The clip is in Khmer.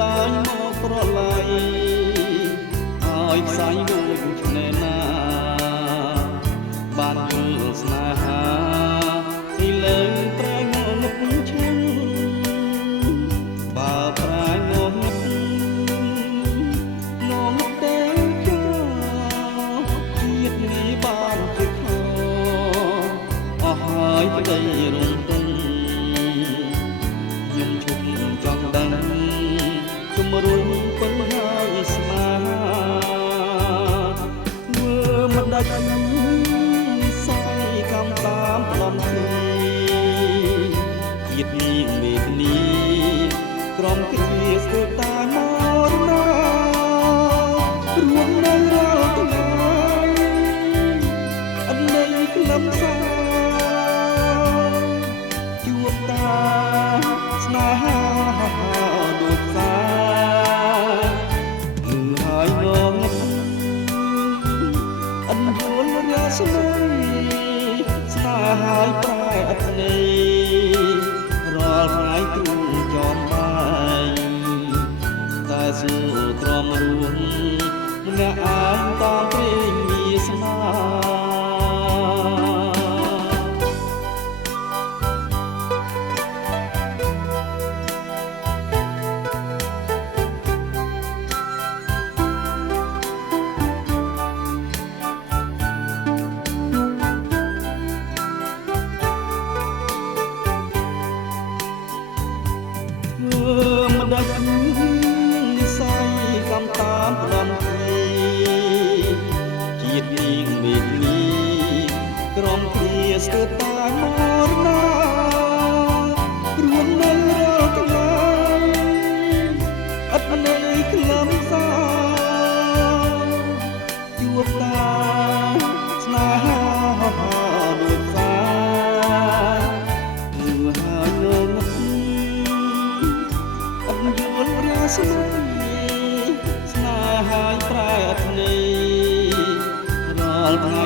ឡាយមកប្រឡ័យឲ្យផ្សាយដូចឆ្នេរណាបានយល់ស្នេហាពីលើប្រែងនឹកឈឹងបើប្រែងនឹកងងទេចោជាតិនេះបានជាខអស់ហើយប្តីរំពឹងខ្ញុំឈប់ចង់ដឹងជំរុញប៉ុន្ហើយស្មាធ្វើមិនដាច់និស័យកម្មតាមប្លន់គ្នាជាតិនេះមេគ្នាក្រំគ្នាស្ទើរតាមរណារួមនៅរាល់ថ្ងៃអត់នៅខ្លឹមសារជួបតាស្នេហាដូចសាលឺហើយងងឹតអិនយល់រាស្មីស្នេហាហើយប្រែអត់ន័យរាល់ថ្ងៃទ្រូងចោមបាយតែស៊ូទ្រាំរួមម្នាក់ឯងតាមព្រេងវាស្មាមិនដាច់និស័យកម្មតាមប្លន់គ្នាជាតិនេះមេគ្នាក្រំគ្នាស្ទើរតែមរណារួមនៅរាល់ថ្ងៃអត់នៅខ្លឹមសារជួបតាស្នេហាដូចសាគឺហើយងងឹតយល់រាស្មីស្នេហាហើយប្រែអត់ន័យរាល់ថ្ងៃ